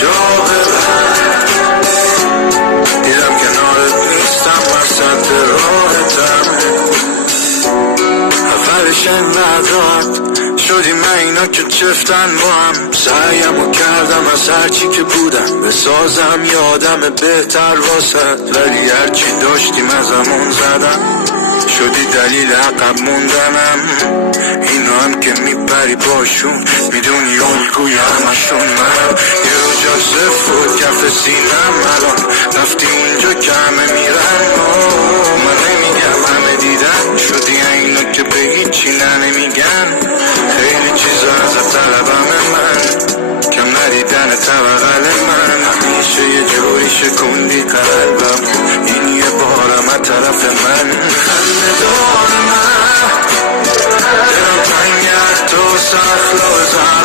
جا ببر. دیدم کنارت نیستم وسط راهتم، اولش انقدر شدی من اینا که چفتن با هم. سعیمو کردم از هرچی که بودم بسازم یادم بهتر واسد، ولی هرچی داشتیم از همون زدم شدی دلیل عقب موندنم. اینا هم که میپری باشون میدونی الگوی همشون منم. یه رو جا فوت کف سینم الان رفتی اونجا که همه میرن. من نمیگم همه دیدن شدی اینا که به هیچی نمیگن. خیلی چیزا از طلبم من کم ندیدن طبقل من. همیشه یه جوری شکوندی قلبم، این یه بارم از طرف من. خنده دار من دلم تنگ تو سخت لازم